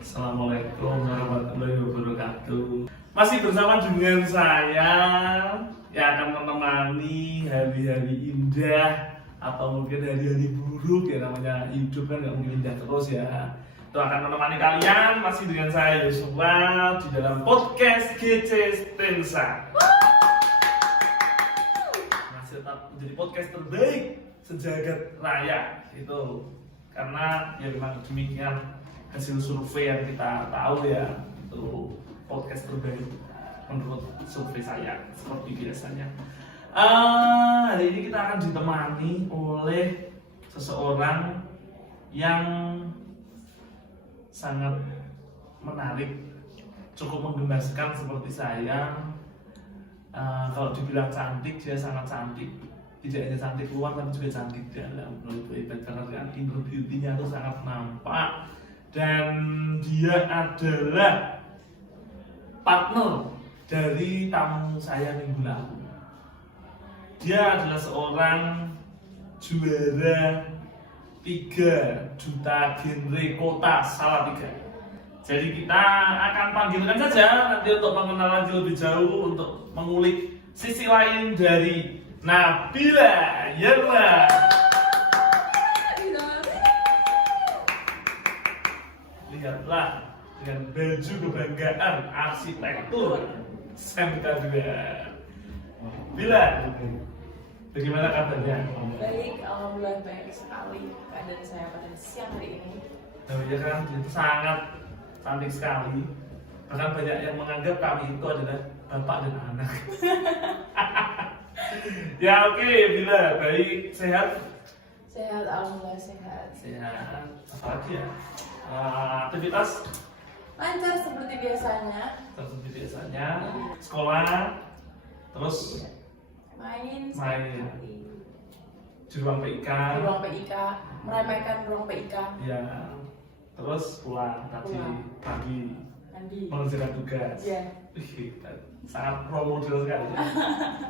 Assalamualaikum warahmatullahi wabarakatuh. Masih bersama dengan saya yang akan menemani hari-hari indah atau mungkin hari-hari buruk ya, namanya hidup kan nggak mungkin indah terus ya. Itu akan menemani kalian masih dengan saya Yosua di dalam podcast GC Stensa. Masih tetap menjadi podcast terbaik sejagat raya itu karena ya memang demikian hasil survei yang kita tahu ya, itu podcast terbaik menurut survei saya seperti biasanya. Hari ini kita akan ditemani oleh seseorang yang sangat menarik, cukup menggemaskan seperti saya. Kalau dibilang cantik, dia sangat cantik. Tidak hanya cantik luar tapi juga cantik dalam. Lebih hebat karena kan inner beauty-nya itu sangat nampak. Dan dia adalah partner dari tamu saya minggu lalu. Dia adalah seorang juara 3 duta genre kota Salatiga. Jadi kita akan panggilkan saja nanti untuk mengenal lagi lebih jauh, untuk mengulik sisi lain dari Nabila Yerla. Lihatlah dengan baju kebanggaan arsitektur SMK 2. Bila, bagaimana kabarnya? Baik, alhamdulillah baik sekali keadaan saya pada siang hari ini. Oh iya kan, itu sangat cantik sekali. Bahkan banyak yang menganggap kami itu adalah bapak dan anak. Ya oke, Bila, baik, sehat? Sehat, alhamdulillah sehat. Sehat, apa lagi ya? Aktivitas Lancar seperti biasanya. seperti biasanya, sekolah, terus Main. di ruang PIK, Di ruang PIK, meremehkan ruang PIK. ya, terus pulang tadi pagi Mandi. mengerjakan tugas. Iya. Wih, sangat pro model sekali.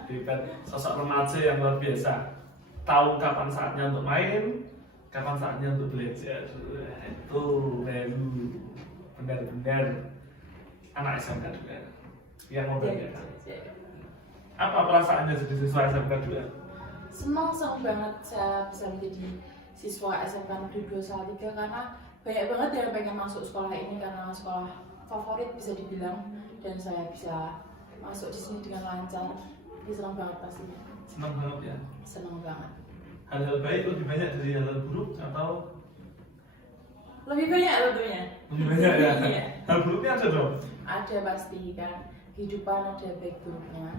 Hebat, sosok remaja yang luar biasa. Tahu kapan saatnya untuk main, kapan saatnya untuk belajar. Itu baru benar-benar anak SMK 2 yang membahagiakan. Apa perasaannya jadi siswa SMK 2? Senang banget saya bisa menjadi siswa SMK Negeri 2 Salatiga karena banyak banget yang pengen masuk sekolah ini karena sekolah favorit bisa dibilang, dan saya bisa masuk di sini dengan lancar. Jadi senang banget pastinya. Senang banget ya. Senang banget. Hal-hal baik lebih banyak dari hal-hal buruk atau Lebih banyak tentunya. lebih banyak ya? Iya. Hal buruknya ada dong? Ada pasti kan, kehidupan ada baik buruknya.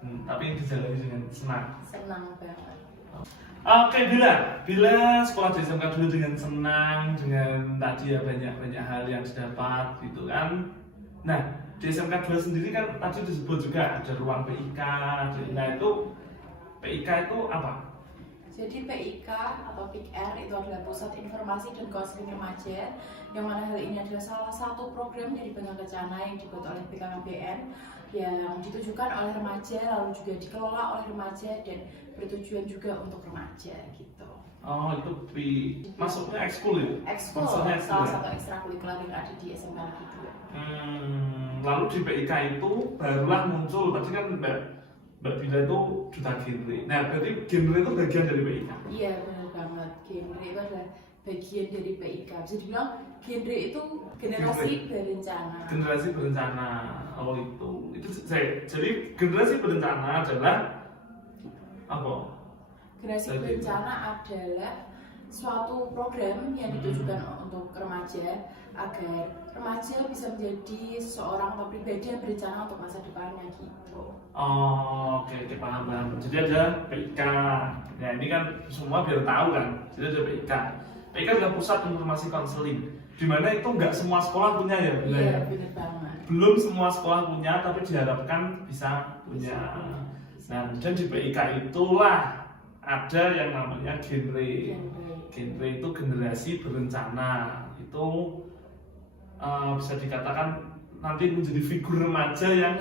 Tapi dijalani dengan senang. Senang banget. Oke, Bila sekolah di SMK dulu dengan senang, dengan tadi ya banyak hal yang didapat gitu kan. Nah, di SMK 2 sendiri kan tadi disebut juga ada ruang PIK. Nah itu PIK itu apa? Jadi PIK atau PIKR itu adalah Pusat Informasi dan Konseling Remaja, yang mana hal ini adalah salah satu program dari Bank Kencana yang dibuat oleh BKKBN yang ditujukan oleh remaja, lalu juga dikelola oleh remaja dan bertujuan juga untuk remaja gitu. Oh, itu masuknya ekskul ya? Ekskul, Maksudnya salah ya? satu ekstrakurikuler yang ada di SMK Negeri 2. Lalu di PIK itu barulah muncul, tadi kan Mbak Bila itu duta genre. Nah, berarti genre itu bagian dari PIK? Iya benar banget, genre itu adalah bagian dari PIK. Bisa dibilang genre itu generasi berencana. Generasi berencana, oh itu jadi generasi berencana adalah apa? Generasi berencana adalah suatu program yang ditujukan untuk remaja agar remaja bisa menjadi seseorang atau pribadi yang berencana untuk masa depannya gitu. Oh, oke, paham. Jadi ada PIK. Nah ini kan semua biar tahu kan. Jadi ada PIK. PIK adalah Pusat Informasi Konseling. Di mana itu nggak semua sekolah punya ya? Iya, benar banget. Belum semua sekolah punya, tapi diharapkan bisa punya. Nah, dan di PIK itulah ada yang namanya genre. Genre itu generasi berencana. Itu bisa dikatakan nanti menjadi figur remaja yang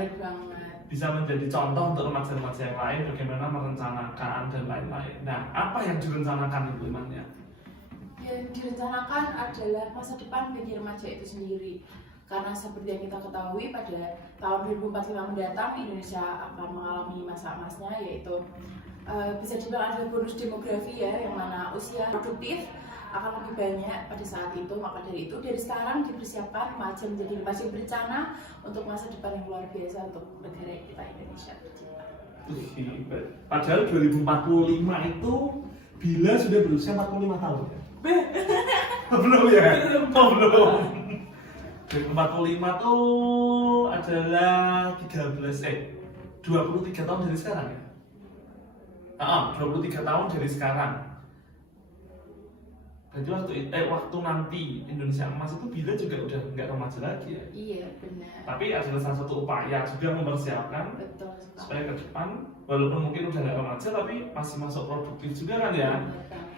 bisa menjadi contoh untuk remaja-remaja yang lain bagaimana merencanakan dan lain-lain. Nah, apa yang direncanakan itu emangnya? Ya yang direncanakan adalah masa depan bagi remaja itu sendiri. Karena seperti yang kita ketahui pada tahun 2045 mendatang Indonesia akan mengalami masa emasnya, yaitu bisa dibilang adalah bonus demografi ya, yang mana usia produktif akan lebih banyak pada saat itu. Maka dari itu dari sekarang dipersiapkan remaja menjadi remaja berencana untuk masa depan yang luar biasa untuk negara kita Indonesia tercinta. Padahal 2045 itu Bila sudah berusia 45 tahun ya? Belum ya? Belum. 2045 tuh adalah 23 tahun dari sekarang ya? 23 tahun dari sekarang. Berarti waktu nanti Indonesia emas itu Bila juga udah nggak remaja lagi ya? Iya, benar. Tapi adalah salah satu upaya juga mempersiapkan supaya ke depan, walaupun mungkin udah nggak remaja tapi masih masuk produktif juga kan ya?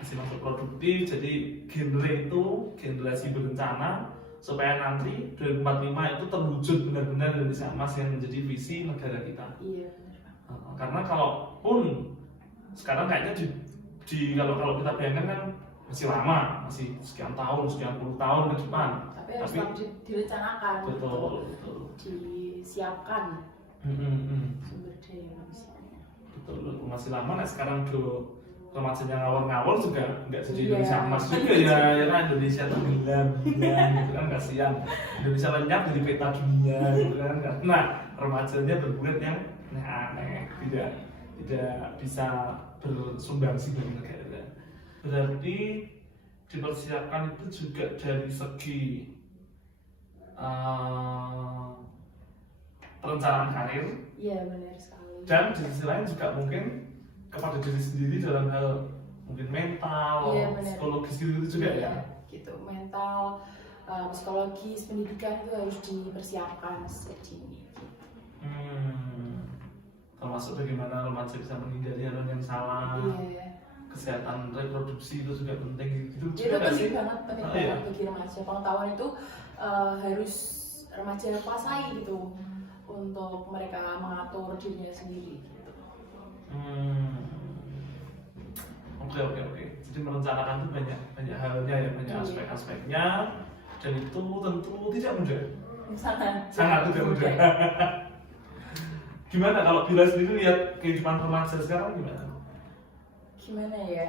Masih masuk produktif, jadi generasi berencana supaya nanti 2045 itu terwujud benar-benar Indonesia emas yang menjadi visi negara kita. Iya. Karena kalaupun sekarang kayaknya kalau kita bayangkan kan masih lama, masih sekian puluh tahun ke depan. Tapi harus direncanakan, betul. Disiapkan sumber daya manusianya. Betul, masih lama. Nah sekarang remajanya ngawur-ngawur juga nggak jadi Indonesia Iya. emas juga ya kan, Indonesia tenggelam gitu kan, kasihan. Indonesia lenyap dari peta dunia gitu kan. Nah remajanya berbuat yang aneh, tidak bisa bersumbangsi bagi negara. Berarti dipersiapkan itu juga dari segi perencanaan karir. Iya, benar sekali. Dan di sisi lain juga mungkin kepada diri sendiri dalam hal mungkin mental, psikologis gitu juga ya. Gitu, mental, psikologis, pendidikan itu harus dipersiapkan sejak dini. Termasuk bagaimana remaja bisa menghindari hal yang salah. Iya. Kesehatan reproduksi itu juga penting gitu. Itu penting banget bagi remaja. Pengetahuan itu harus remaja kuasai gitu untuk mereka mengatur dirinya sendiri gitu. Oke. Jadi merencanakan itu banyak halnya ya, banyak aspek-aspeknya, dan itu tentu tidak mudah. Sangat tidak mudah. Gimana kalau Bila sendiri lihat kehidupan remaja sekarang gimana? Gimana ya?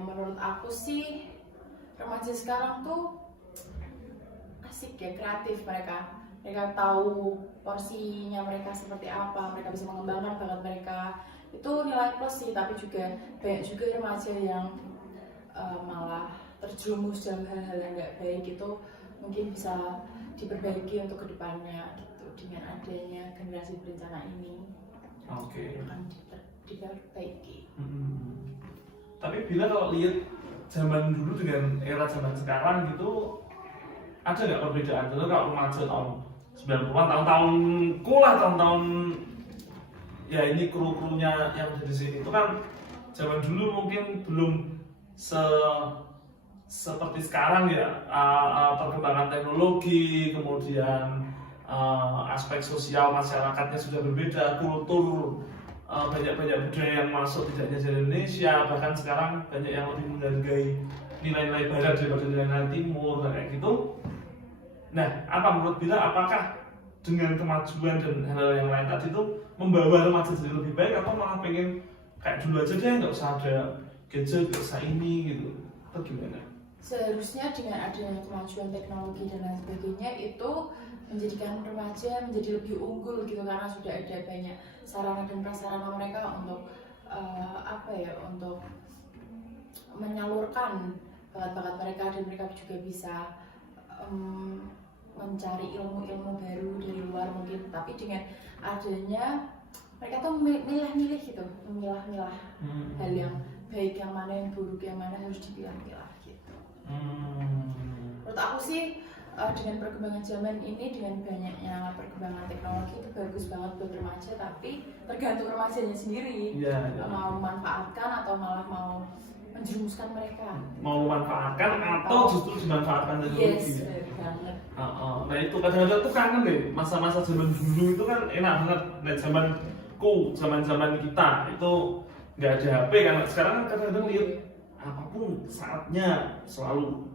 Menurut aku sih remaja sekarang tuh asik ya, kreatif mereka. Mereka tahu porsinya mereka seperti apa, mereka bisa mengembangkan bakat mereka. Itu nilai plus sih, tapi juga banyak juga remaja yang malah terjerumus dalam hal-hal yang nggak baik. Itu mungkin bisa diperbaiki untuk kedepannya gitu, dengan adanya generasi berencana ini. Oke. Akan diperbaiki. Tapi Bila kalau lihat zaman dulu dengan era zaman sekarang gitu, ada nggak perbedaan? Tentu kalau remaja tahun 90-an, tahun-tahunku lah, tahun-tahun ya ini kru-krunya yang ada di sini itu kan zaman dulu mungkin belum seperti sekarang ya, perkembangan teknologi, kemudian aspek sosial masyarakatnya sudah berbeda, kultur, banyak budaya yang masuk tidak hanya dari Indonesia, bahkan sekarang banyak yang lebih menghargai nilai-nilai barat daripada nilai-nilai timur kayak gitu. Nah, apa menurut Bila, apakah dengan kemajuan dan hal-hal yang lain tadi itu membawa remaja jadi lebih baik, atau malah pengen kayak dulu aja deh, nggak usah ada gadget, nggak usah ini gitu, atau gimana? Seharusnya dengan adanya kemajuan teknologi dan lain sebagainya itu menjadikan remaja menjadi lebih unggul gitu, karena sudah ada banyak sarana dan prasarana mereka untuk untuk menyalurkan bakat-bakat mereka, dan mereka juga bisa mencari ilmu-ilmu baru dari luar mungkin. Tapi dengan adanya mereka tuh milah-milih gitu, memilah-milah hal yang baik yang mana, yang buruk yang mana, harus dipilah-pilah gitu. Menurut aku sih dengan perkembangan zaman ini, dengan banyaknya perkembangan teknologi, itu bagus banget buat remaja, tapi tergantung remajanya sendiri. Mau memanfaatkan atau malah mau menjerumuskan mereka. Mau memanfaatkan atau justru dimanfaatkan teknologi. Banget. Nah itu kadang-kadang tuh kangen deh, masa-masa zaman dulu itu kan enak banget. Nah zaman kita itu nggak ada HP kan. Sekarang kan kadang-kadang lihat apapun saatnya selalu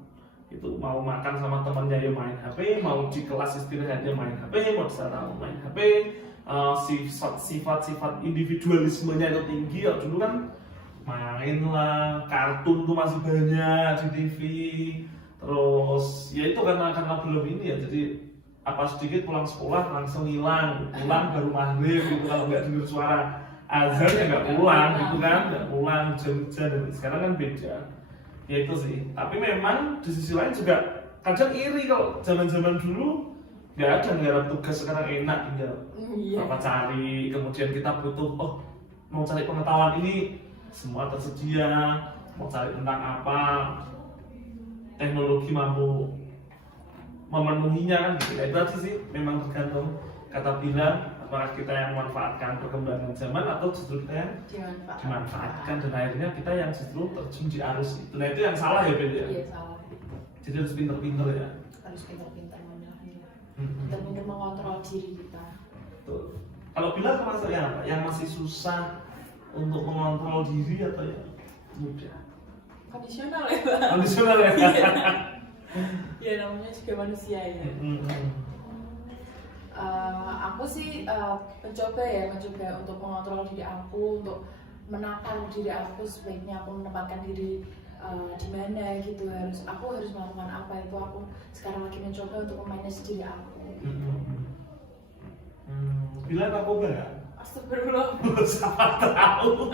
itu mau makan sama temannya ya main HP, mau di kelas istirahatnya main HP, mau di sana main HP. Sifat-sifat individualismenya itu tinggi. Ya dulu kan main lah, kartun tuh masih banyak di TV. Terus ya itu karena belum ini ya, jadi apa sedikit pulang sekolah langsung hilang, pulang baru maghrib gitu, kalau nggak dengar suara azan ya nggak pulang gitu kan, nggak pulang hujan-hujan. Dan sekarang kan beda ya itu sih. Tapi memang di sisi lain juga kadang iri kalau zaman-zaman dulu nggak ada nggarap tugas, sekarang enak tinggal apa cari, kemudian kita butuh mau cari pengetahuan ini semua tersedia, mau cari tentang apa teknologi mampu memenuhinya kan gitu. Itu aja sih, memang tergantung kata bilang apakah kita yang memanfaatkan perkembangan zaman atau justru kita yang dimanfaatkan, dan akhirnya kita yang justru terjun di arus itu. Nah itu yang salah ya, Ben ya? Iya salah. Jadi harus pinter-pinter ya. Harus pintar-pintar menilainya. Pintar-pintar mengontrol diri kita. Betul. Kalau bilang termasuk yang apa? Yang masih susah untuk mengontrol diri atau yang mudah? Kondisional ya Pak? Kondisional ya? Ya namanya juga manusia ya. Aku sih mencoba untuk mengontrol diri aku, untuk menakar diri aku sebaiknya aku menempatkan diri di mana gitu, aku harus melakukan apa, itu aku sekarang lagi mencoba untuk memanage diri aku. Bilang aku enggak? Astagfirullah. Siapa tahu.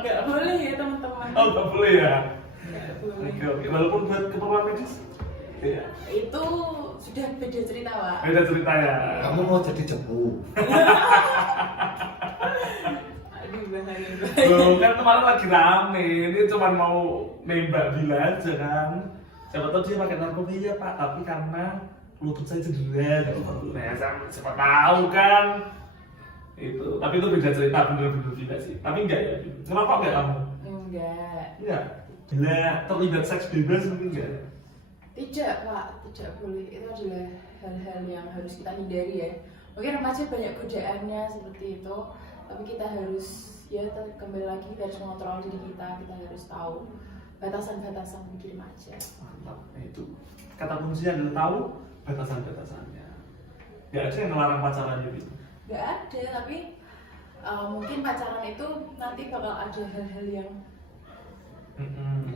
Nggak boleh ya teman-teman. Oh nggak boleh ya? Nggak boleh. Oke. Walaupun buat keperluan medis? Iya. Itu sudah beda cerita Pak. Beda cerita ya. Kamu mau jadi cepu? Aduh bahaya. Loh kan kemarin lagi rame, ini cuma mau nembak Bila aja kan. Siapa tahu dia pakai narkoba ya Pak, tapi karena lutut saya cedera. Nah, siapa tahu kan. Itu, tapi itu beda cerita, bener-bener beda sih. Tapi enggak ya, ngerokok enggak kamu? Enggak. Enggak. Bila terlibat seks bebas mungkin enggak? Tidak Pak, tidak boleh. Itu adalah hal-hal yang harus kita hindari ya. Mungkin remaja banyak godaannya seperti itu, tapi kita harus kembali lagi kita harus mengontrol diri kita harus tahu batasan-batasan di remaja. Mantap, nah itu kata kuncinya adalah tahu batasan-batasannya. Gak ada yang ngelarang pacarannya gitu. Gak ada, tapi mungkin pacaran itu nanti bakal ada hal-hal yang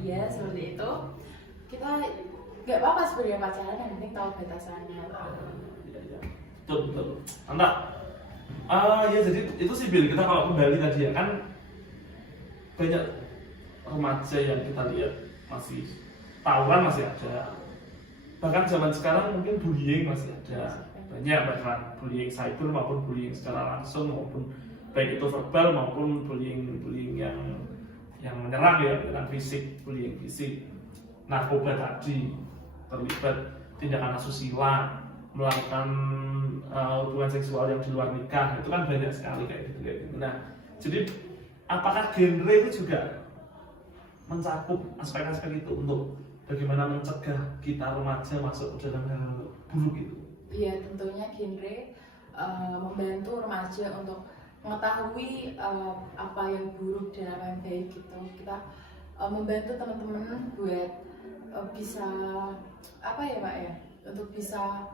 iya seperti itu. Kita gak apa-apa sebenarnya pacaran, yang penting tahu batasannya. Iya. Betul. Mantap. Ya jadi itu sih Bil, kita kalau kembali tadi ya kan banyak remaja yang kita lihat masih tawuran masih ada. Bahkan zaman sekarang mungkin bullying masih ada. Banyak bahkan bullying cyber maupun bullying secara langsung, maupun baik itu verbal maupun bullying yang menyerang ya, menyerang fisik, bullying fisik. Narkoba tadi terlibat tindakan asusila, melakukan hubungan seksual yang di luar nikah, itu kan banyak sekali kayak gitu. Nah, jadi apakah genre itu juga mencakup aspek-aspek itu untuk bagaimana mencegah kita remaja masuk ke dalam hal buruk itu? Iya, tentunya genre membantu remaja untuk mengetahui apa yang buruk dan apa yang baik gitu. Kita membantu teman-teman buat bisa apa ya Pak ya, untuk bisa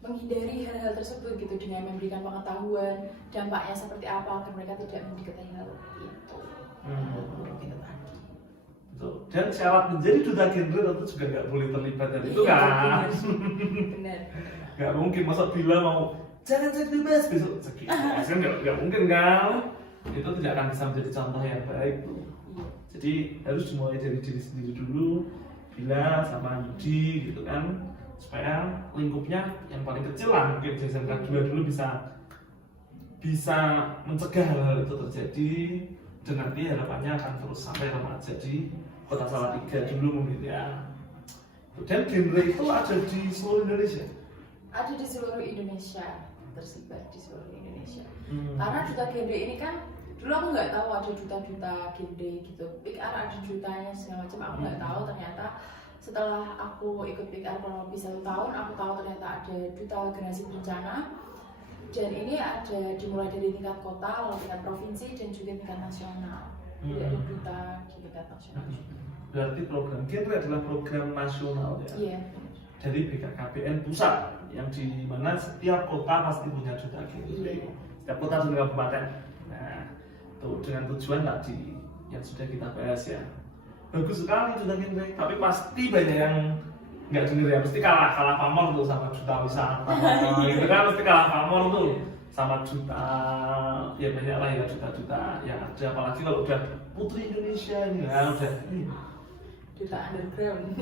menghindari hal-hal tersebut gitu, dengan memberikan pengetahuan dampaknya seperti apa agar mereka tidak mendekati hal itu. Gitu tadi. Betul. Dan syarat menjadi duta genre tentu juga nggak boleh terlibat dari itu kan. Benar. Nggak mungkin masa Bila mau jangan seks bebas besok seks bebas kan nggak mungkin kan. Itu tidak akan bisa menjadi contoh yang baik tuh. Jadi harus dimulai dari diri sendiri dulu, Bila sama Yudi gitu kan, supaya lingkupnya yang paling kecil lah mungkin di SMK 2 dulu bisa mencegah hal-hal itu terjadi, dan nanti harapannya akan terus sampai remaja di Kota Salatiga dulu mungkin ya. Dan genre itu ada di seluruh Indonesia? Ada di seluruh Indonesia, tersebar di seluruh Indonesia. Karena duta genre ini kan dulu aku nggak tahu ada duta-duta genre gitu. PIKR ada dutanya segala macam, aku nggak tahu. Ternyata setelah aku ikut PIKR kurang lebih 1 tahun, aku tahu ternyata ada duta generasi berencana. Dan ini ada dimulai dari tingkat kota, lalu tingkat provinsi, dan juga tingkat nasional. Jadi ada duta di tingkat nasional juga. Berarti program genre adalah program nasional ya. Iya. Dari BKKBN pusat yang di mana setiap kota pasti punya duta genre. Iya. Setiap kota dan kabupaten. Nah, tuh dengan tujuan tadi yang sudah kita bahas ya. Bagus sekali duta genre, tapi pasti banyak yang nggak denger ya, mesti kalah pamor tuh sama duta wisata. Gitu kan mesti kalah pamor tuh sama duta, ya banyak lah ya duta-duta yang ada, apalagi kalau udah Putri Indonesia ini ya udah Duta underground.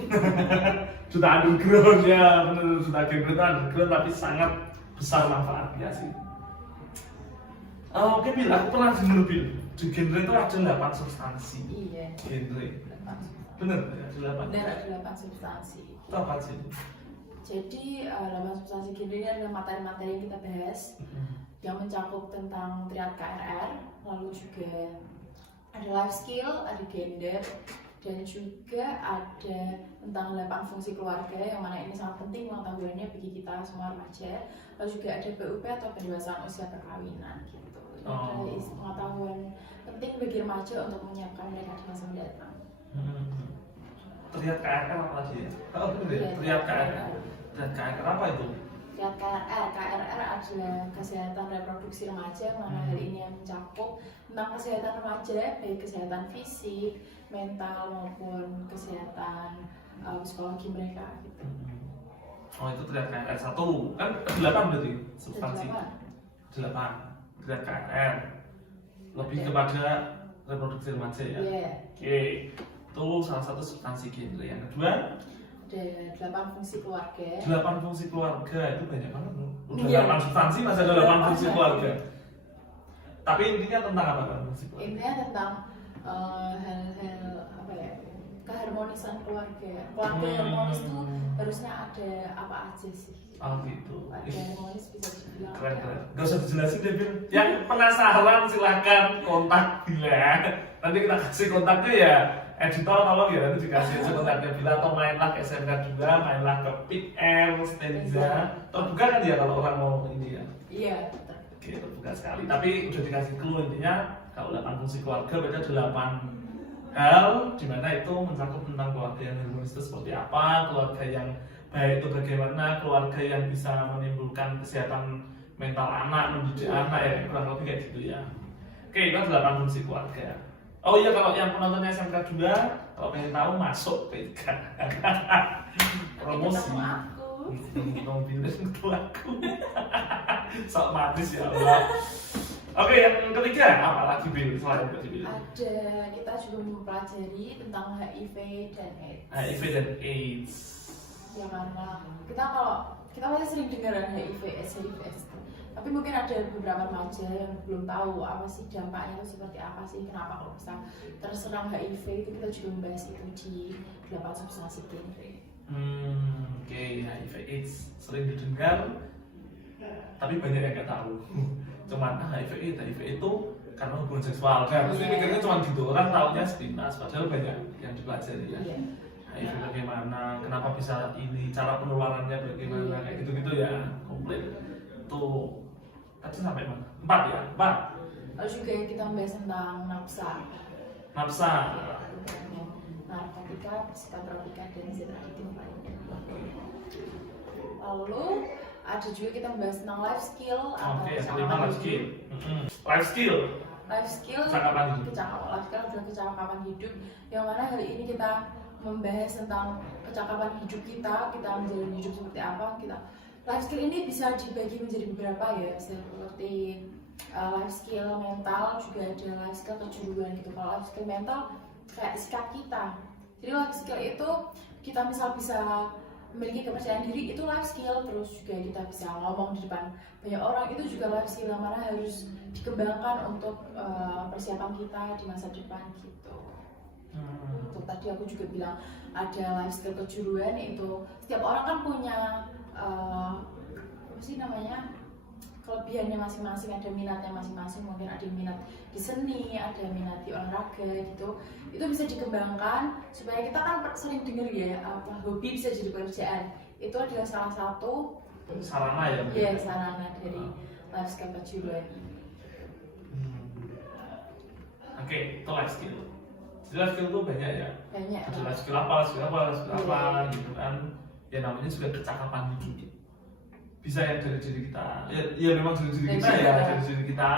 duta underground ya, bener duta genre itu underground tapi sangat besar manfaatnya sih. Oke Bil, aku pernah denger Bil, di genre itu ada 8 substansi. Iya. Genre, 8 substansi. bener ya, ada 8. Benar ada 8 substansi. Itu apa sih? Jadi 8 substansi genre ini adalah materi-materi yang kita bahas yang mencakup tentang triad KRR, lalu juga ada life skill, ada gender, dan juga ada tentang 8 fungsi keluarga yang mana ini sangat penting pengetahuannya bagi kita semua remaja. Lalu juga ada PUP atau pendewasaan usia perkawinan gitu. Ini adalah pengetahuan penting bagi remaja untuk menyiapkan mereka di masa mendatang. Triad KRR apa sih? Oh bener ya, triad KRR. Triad KRR apa itu? Triad KRR adalah kesehatan reproduksi remaja, mana hal ini yang mencakup tentang kesehatan remaja, baik kesehatan fisik, mental maupun kesehatan psikologi mereka gitu. Oh itu triad KRR 1, kan 8 berarti substansi. 8 triad KRR lebih kepada reproduksi remaja ya. Yeah. Oke, itu salah satu substansi genre. Yang kedua ada 8 fungsi keluarga. 8 fungsi keluarga itu banyak banget. Udah Iya. 8 substansi masih ada 8 fungsi keluarga. Tapi intinya tentang apa kan fungsi keluarga? Intinya tentang hal-hal apa ya, keharmonisan keluarga. Keluarga harmonis itu harusnya ada apa aja sih? Oh gitu. Ada harmonis bisa dibilang. Keren. Gak usah dijelasin deh Bil. Yang penasaran silahkan kontak Bila. Nanti kita kasih kontaknya ya. Editor tolong ya nanti dikasih aja kontaknya Bila, atau mainlah ke SMK juga, mainlah ke PIK, Stenza. Terbuka kan ya kalau orang mau ini ya. Iya. Oke, terbuka sekali. Tapi udah dikasih clue intinya kalau 8 fungsi keluarga berarti 8 hal di mana itu mencakup tentang keluarga yang harmonis itu seperti apa, keluarga yang baik itu bagaimana, keluarga yang bisa menimbulkan kesehatan mental anak, mendidik anak ya, kurang lebih kayak gitu ya. Oke, itu 8 fungsi keluarga. Oh iya, kalau yang penontonnya SMK juga, kalau pengen tahu masuk PK. Promosi. Ngomong bilang itu aku. Sok matis ya Allah. Oke, yang ketiga apa lagi Bil selain itu? Ada, kita juga mempelajari tentang HIV dan AIDS. HIV dan AIDS. Ya karena kita pasti sering dengar HIV AIDS. Tapi mungkin ada beberapa remaja yang belum tahu apa sih dampaknya itu seperti apa sih, kenapa kalau bisa terserang HIV itu. Kita juga membahas itu di 8 substansi genre. Oke, HIV AIDS sering didengar, tapi banyak yang nggak tahu. Cuman HIV itu karena hubungan seksual, kan? Mesti mikirnya cuma gitu, orang taunya sepintas, padahal banyak yang dipelajari ya. HIV bagaimana, kenapa bisa ini, cara penularannya bagaimana, kayak gitu-gitu ya, komplit. Tuh, tadi sampai mana? 4 ya? 4. Lalu juga kita membahas tentang nafsa. Nafsa. Narkotika, psikotropika, dan zat adiktif lainnya. Lalu ada juga kita membahas tentang life skill atau life skill. Life skill. Life skill, Kecakapan hidup. Life skill adalah kecakapan hidup. Yang mana hari ini kita membahas tentang kecakapan hidup kita menjalani hidup seperti apa kita. Life skill ini bisa dibagi menjadi beberapa ya, seperti life skill mental, juga ada life skill kejuruan gitu. Kalau life skill mental kayak sikap kita. Jadi life skill itu kita misal bisa memiliki kepercayaan diri, itu life skill. Terus juga kita bisa ngomong di depan banyak orang, itu juga life skill yang mana harus dikembangkan untuk persiapan kita di masa depan gitu. Untuk tadi aku juga bilang ada life skill kejuruan, itu setiap orang kan punya apa sih namanya, kelebihannya masing-masing, ada minatnya masing-masing. Mungkin ada yang minat di seni, ada yang minat di olahraga gitu. Itu bisa dikembangkan supaya kita kan sering dengar ya, apa hobi bisa jadi pekerjaan. Itu adalah salah satu sarana ya. Iya, sarana dari life skill kejuruan. oke, itu life skill. Jadi life skill itu banyak ya. Banyak. Ada life skill apa gitu kan. Ya namanya juga kecakapan hidup. Bisa ya dari diri kita. Ya memang dari diri kita ya, dari diri kita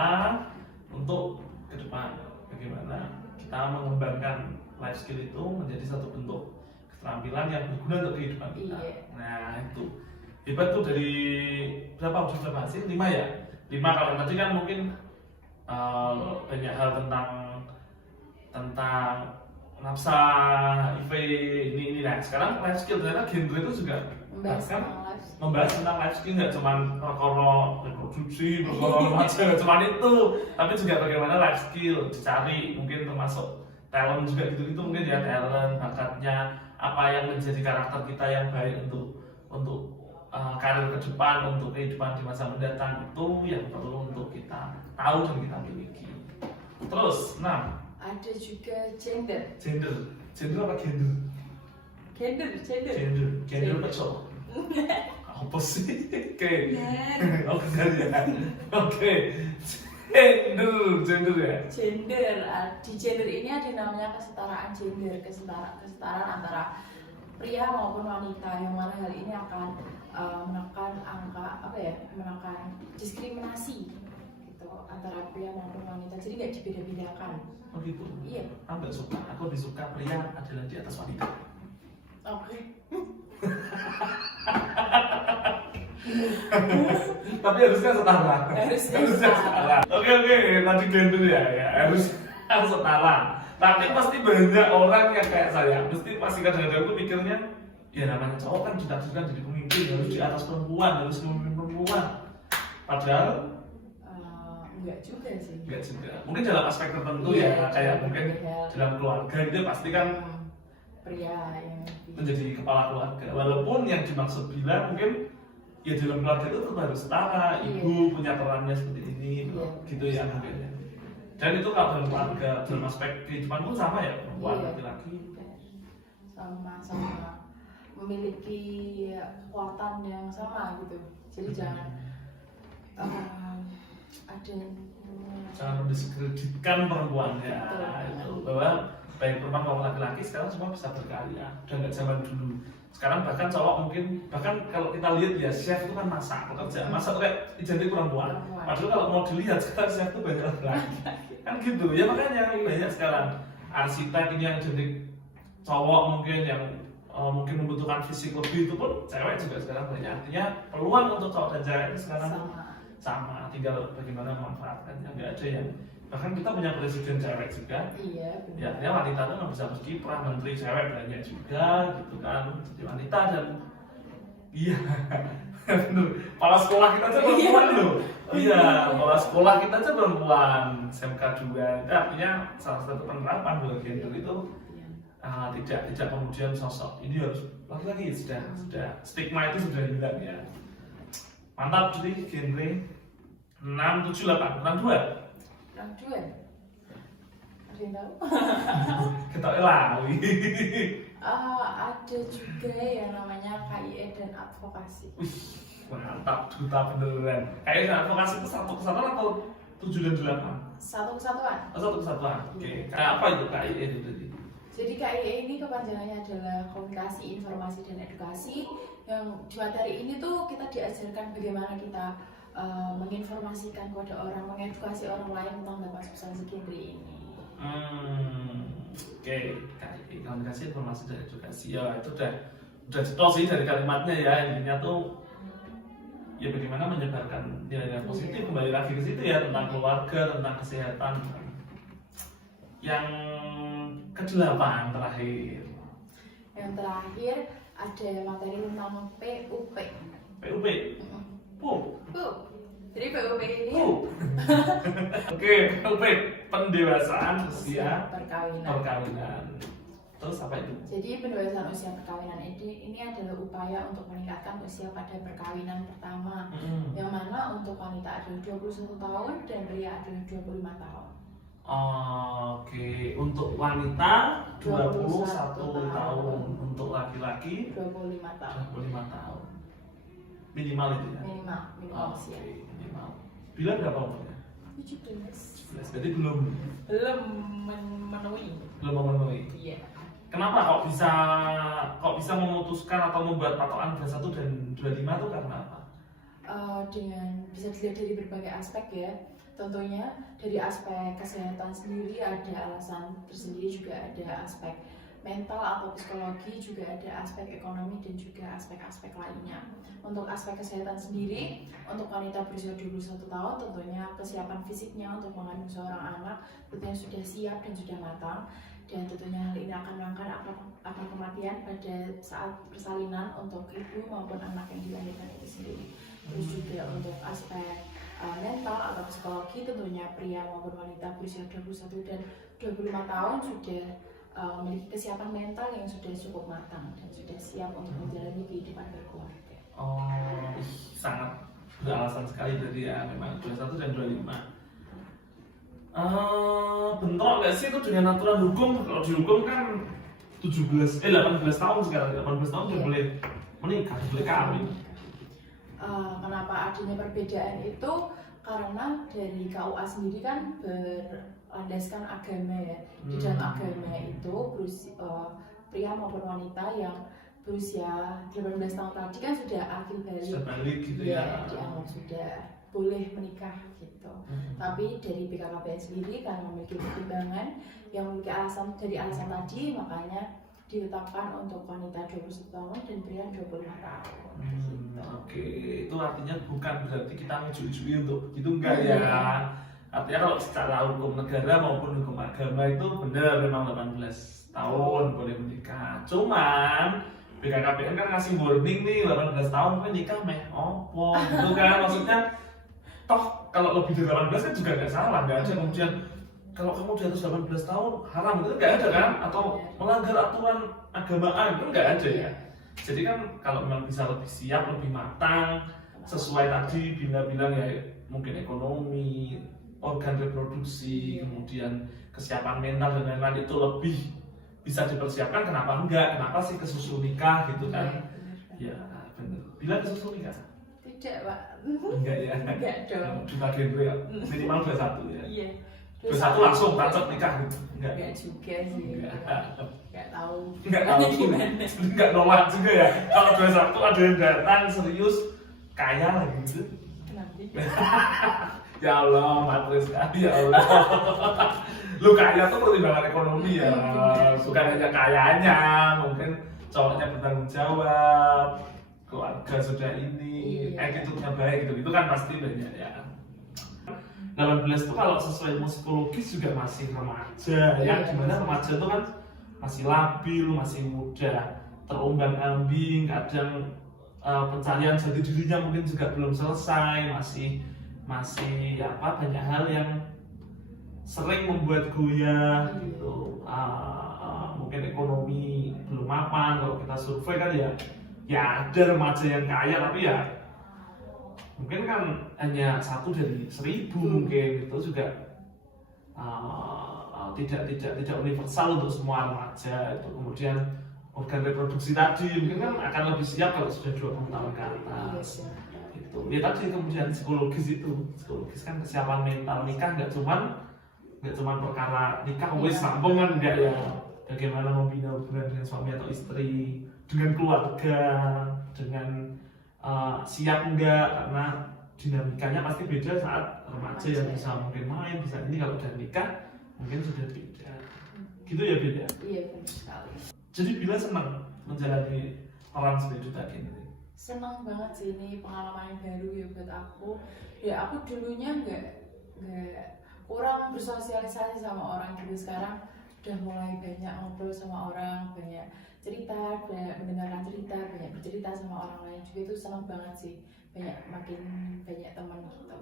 untuk ke depan. Bagaimana kita mengembangkan life skill itu menjadi satu bentuk keterampilan yang berguna untuk kehidupan kita. Iya. Nah itu hebat tuh dari berapa sih? 5 ya? 5 kalau tadi kan mungkin banyak hal tentang nafsa, IV, ini. Nah sekarang life skill ternyata genre itu juga membahas tentang life skill, nggak cuma perkara reproduksi, perkara remaja, nggak cuma itu, tapi juga bagaimana life skill dicari, mungkin termasuk talent juga gitu mungkin ya, talent, bakatnya, apa yang menjadi karakter kita yang baik untuk karir ke depan, untuk kehidupan di masa mendatang, itu yang perlu untuk kita tahu dan kita miliki. Terus, ada juga gender apa gender? Gender pecel. Apa sih? Oke. Oke. Gender ya. Di gender ini ada namanya kesetaraan gender, kesetaraan antara pria maupun wanita, yang mana hal ini akan menekan menekan diskriminasi gitu antara pria maupun wanita, jadi nggak dibeda-bedakan. Oh gitu. Iya. Aku nggak suka. Aku lebih suka pria adalah di atas wanita. Oke. Tapi harusnya setara. Oke, tadi gender ya, harus setara. Tapi pasti banyak orang yang kayak saya, pasti kadang-kadang tuh pikirnya, ya namanya cowok kan ditakdirkan jadi pemimpin, harus di atas perempuan, harus memimpin perempuan. Padahal enggak juga sih. Enggak juga. Mungkin dalam aspek tertentu ya, kayak mungkin dalam keluarga itu pasti kan pria yang menjadi kepala keluarga. Walaupun yang dimaksud bila mungkin ya dalam keluarga itu tetap harus setara, ibu punya perannya seperti ini, gitu ya mungkin. Dan itu kalau dalam keluarga, dalam aspek kehidupan pun sama ya, perempuan laki-laki sama memiliki kekuatan yang sama gitu. Jadi jangan jangan mendiskreditkan perempuan ya, itu bahwa baik perempuan maupun laki-laki sekarang semua bisa berkarya, udah nggak zaman dulu. Sekarang bahkan cowok mungkin, bahkan kalau kita lihat ya, chef itu kan masak, pekerjaan masak itu kayak identik perempuan. Padahal kalau mau dilihat sekarang chef itu banyak laki, kan gitu ya. Makanya banyak sekarang arsitek ini yang identik cowok, mungkin yang mungkin membutuhkan fisik lebih, itu pun cewek juga sekarang banyak. Artinya peluang untuk cowok dan cewek itu sekarang sama, tinggal bagaimana memanfaatkannya. Nggak ada yang, bahkan kita punya presiden cewek juga. Iya, benar. Ya, artinya wanita itu nggak bisa berkiprah, menteri cewek banyak juga gitu kan, jadi wanita. Dan iya bener, kepala sekolah kita aja perempuan loh. Iya, kepala sekolah kita aja perempuan, SMK 2. Itu artinya salah satu penerapan bahwa gender itu tidak kemudian sosok ini harus laki-laki, sudah stigma itu sudah hilang ya. Mantap. Jadi genre 678, kurang 2. Ada yang tahu? Kita lawi. Ada juga yang namanya KIE dan advokasi. Mantap, duta beneran. KIE dan advokasi itu satu kesatuan atau 7 dan 8? Satu kesatuan. Satu kesatuan. Oke. Kayak apa itu KIE itu tadi? Jadi KIE ini kepanjangannya adalah komunikasi, informasi, dan edukasi. Yang buat hari ini tuh kita diajarkan bagaimana kita menginformasikan kepada orang, mengedukasi orang lain tentang dampak substansi genre ini. Oke. KIE, komunikasi, informasi, dan edukasi. Ya itu udah jelas sih dari kalimatnya ya. Intinya tuh ya bagaimana menyebarkan nilai-nilai positif, kembali lagi ke situ ya, tentang keluarga, tentang kesehatan. Yang ke-8 terakhir. Yang terakhir ada materi tentang PUP. PUP. PUP. Jadi PUP ini. Oke, PUP, pendewasaan usia perkawinan. Terus apa itu? Jadi pendewasaan usia perkawinan ini adalah upaya untuk meningkatkan usia pada perkawinan pertama, yang mana untuk wanita adalah 21 tahun dan pria adalah 25 tahun. Oke, untuk wanita 21 tahun, untuk laki-laki 25 tahun. Minimal itu ya? Minimal usia. Minimal. Bila berapa umurnya? 17. Berarti belum Memenuhi. memenuhi. Iya. Kenapa kok bisa memutuskan atau membuat patokan 21 dan 25 itu karena apa? Dengan bisa dilihat dari berbagai aspek ya. Tentunya dari aspek kesehatan sendiri ada alasan tersendiri, juga ada aspek mental atau psikologi, juga ada aspek ekonomi dan juga aspek-aspek lainnya. Untuk aspek kesehatan sendiri, untuk wanita berusia 21 tahun tentunya kesiapan fisiknya untuk mengandung seorang anak tentunya sudah siap dan sudah matang, dan tentunya hal ini akan mengangkat angka kematian pada saat persalinan untuk ibu maupun anak yang dilahirkan itu sendiri. Terus juga untuk aspek mental atau psikologi, tentunya pria maupun wanita berusia 21 dan 25 tahun sudah memiliki kesiapan mental yang sudah cukup matang dan sudah siap untuk menjalani kehidupan berkeluarga. Oh, sangat beralasan sekali berarti ya, memang 21 dan 25. Bentrok nggak sih itu dengan aturan hukum? Kalau di hukum kan 18 tahun sekarang, 18 tahun sudah boleh menikah, boleh kawin. Kenapa adanya perbedaan itu? Karena dari KUA sendiri kan berlandaskan agama ya. Di dalam agama itu pria maupun wanita yang berusia 18 tahun tadi kan sudah akil balik. Sudah balik gitu ya. Dianggap sudah boleh menikah gitu. Tapi dari BKKBN sendiri karena memiliki pertimbangan yang memiliki alasan tadi, makanya ditetapkan untuk wanita 21 tahun dan pria 25 tahun. Oke, itu artinya bukan berarti kita ngejual untuk itu enggak ya. Artinya kalau secara hukum negara maupun hukum agama itu benar memang 18 tahun boleh menikah. Cuman BKKBN kan ngasih warning nih 18 tahun kan nikah meh opo gitu kan, maksudnya toh kalau lebih dari 18 kan juga nggak salah, nggak ada kemudian kalau kamu di atas 18 tahun haram itu nggak ada kan, atau melanggar aturan agamaan itu nggak ada ya. Jadi kan kalau memang bisa lebih siap, lebih matang, sesuai tadi bilang ya mungkin ekonomi, organ reproduksi, kemudian kesiapan mental dan lain-lain itu lebih bisa dipersiapkan, kenapa enggak? Kenapa sih kesusul nikah gitu kan? Ya benar. Bila kesusul nikah? Tidak Pak. Enggak ya? Enggak dong. Cuma genre ya, minimal 21 ya? Iya. 21 langsung tancap nikah gitu? Enggak? Enggak juga sih. Enggak tahu. Enggak tahu gimana. Enggak nolak juga ya? Kalau 21 ada yang datang serius, kaya lagi gitu. Kenapa? Ya Allah, materi sekali ya Allah. Lu kaya tuh pertimbangan ekonomi ya, bukan hanya kayanya, mungkin cowoknya bertanggung jawab, keluarga sudah ini, attitude-nya baik gitu, itu kan pasti banyak ya. 18 itu kalau sesuai ilmu psikologis juga masih remaja ya, dimana remaja itu kan masih labil, masih muda, terombang-ambing, kadang pencarian jati dirinya mungkin juga belum selesai, masih banyak hal yang sering membuat goyah gitu. Mungkin ekonomi belum mapan, kalau kita survei kan ya ada remaja yang kaya tapi ya mungkin kan hanya 1 dari 1000 mungkin, itu juga tidak universal untuk semua remaja itu. Kemudian organ reproduksi tadi mungkin kan akan lebih siap kalau sudah 20 tahun ke atas. Itu ya tadi. Kemudian psikologis kan kesiapan mental nikah nggak cuma perkara nikah wis rampung kan, enggak ya, bagaimana membina hubungan dengan suami atau istri, dengan keluarga, dengan siap enggak, karena dinamikanya pasti beda saat remaja yang bisa mungkin main, bisa ini, kalau udah nikah mungkin sudah beda gitu ya, beda. Iya benar sekali. Jadi Bila senang menjalani peran sebagai duta ini? Senang banget sih, ini pengalaman yang baru ya buat aku. Ya aku dulunya nggak kurang bersosialisasi sama orang, gitu. Sekarang udah mulai banyak ngobrol sama orang, banyak cerita, banyak mendengarkan cerita, banyak bercerita sama orang lain juga, itu senang banget sih. Makin banyak teman gitu.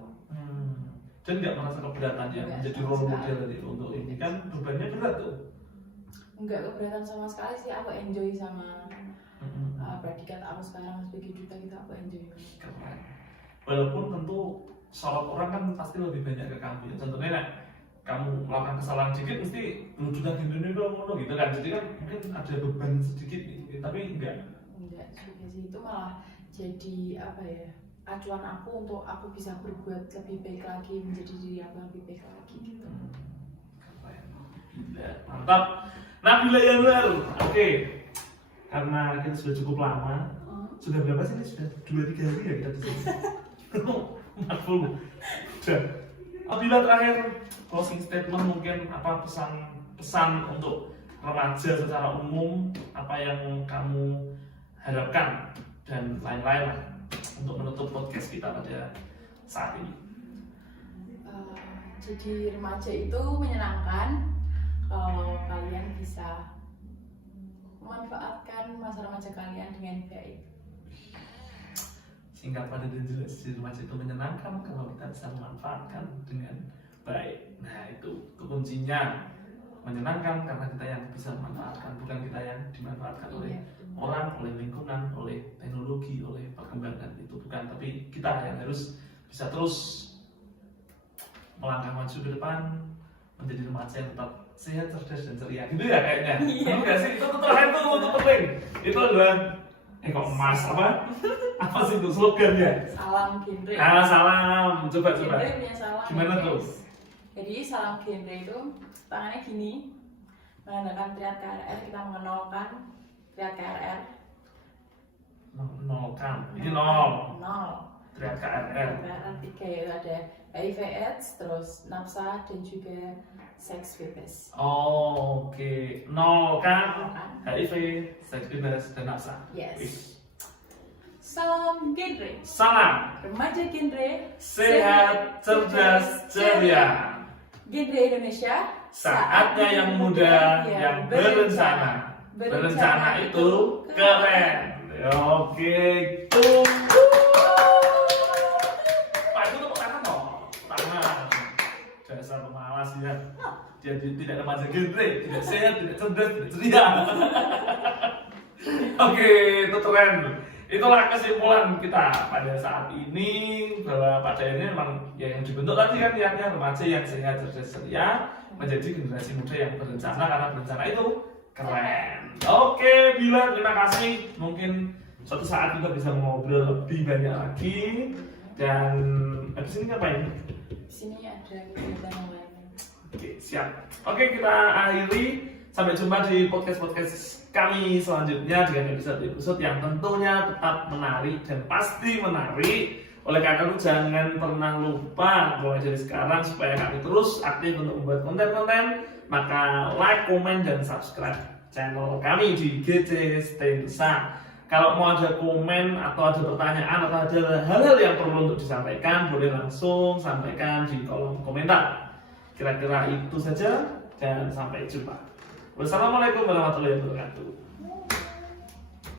Dan nggak merasa keberatan ya menjadi role model tadi untuk ini kan bebannya berat tuh? Enggak keberatan sama sekali sih, aku enjoy sama predikat aku sekarang sebagai duta gitu, aku enjoy. Keren. Walaupun tentu sorot orang kan pasti lebih banyak ke kamu ya. Contohnya kamu melakukan kesalahan sedikit mesti lu duta di Indonesia ngono gitu kan. Jadi kan mungkin ada beban sedikit gitu, tapi enggak juga sih, itu malah jadi acuan aku untuk aku bisa berbuat lebih baik lagi, menjadi diri aku lebih baik lagi gitu. Mantap. Nabila Yanuar. Oke. Karena kita sudah cukup lama. Sudah berapa sih ini? Sudah 2-3 hari ya kita di sini. 40. Sudah. Nabila, terakhir closing statement mungkin apa pesan untuk remaja secara umum, apa yang kamu harapkan dan lain-lain lah untuk menutup podcast kita pada saat ini. Jadi remaja itu menyenangkan kalau kalian bisa memanfaatkan masa remaja kalian dengan baik. Singkat padat dan jelas, jadi remaja itu menyenangkan kalau kita bisa memanfaatkan dengan baik. Nah itu kuncinya, menyenangkan karena kita yang bisa memanfaatkan, bukan kita yang dimanfaatkan oleh orang, oleh lingkungan, oleh teknologi, oleh perkembangan. Itu bukan, tapi kita yang harus bisa terus melangkah maju ke depan, menjadi remaja yang tetap sehat, cerdas, dan ceria. Gitu ya kayaknya. Benar nggak sih? Itu terakhir itu penting. Itu adalah kok emas apa sih itu slogannya? Salam genre. Salam. Coba. Genre punya salam. Gimana tuh? Jadi salam genre itu tangannya gini, menandakan triad KRR, kita mengenalkan triad KRR. Menolkan. Ini 0. Triad KRR. KRR 3 yaitu ada HIV/AIDS, terus nafsa dan juga seks bebas. Oke. 0 kan? HIV, seks bebas, dan nafsa. Yes. Salam genre. Salam. Remaja genre. Sehat, cerdas, ceria. Genre Indonesia. Saatnya yang muda, yang berencana. Berencana itu keren. Oke. Pak itu tepuk tangan dong. Tangan. Dasar pemalas ya. Dia tidak remaja genre, tidak sehat, tidak cerdas, tidak ceria. Oke, itu keren. Itulah kesimpulan kita pada saat ini, bahwa pada ini memang ya yang dibentuk tadi kan niatnya remaja yang sehat, cerdas, ceria, menjadi generasi muda yang berencana, karena berencana itu keren. Oke, Bila, terima kasih. Mungkin suatu saat kita bisa ngobrol lebih banyak lagi. Dan habis ini ngapain? Di sini ada kegiatan yang lain. Oke, siap. Oke, kita akhiri. Sampai jumpa di podcast kami selanjutnya dengan episode yang tentunya tetap menarik dan pasti menarik. Oleh karena itu jangan pernah lupa mulai dari sekarang supaya kami terus aktif untuk membuat konten-konten, maka like, komen, dan subscribe channel kami di GC Stay Besar. Kalau mau ada komen atau ada pertanyaan atau ada hal-hal yang perlu untuk disampaikan, boleh langsung sampaikan di kolom komentar. Kira-kira itu saja dan sampai jumpa. Wassalamualaikum warahmatullahi wabarakatuh.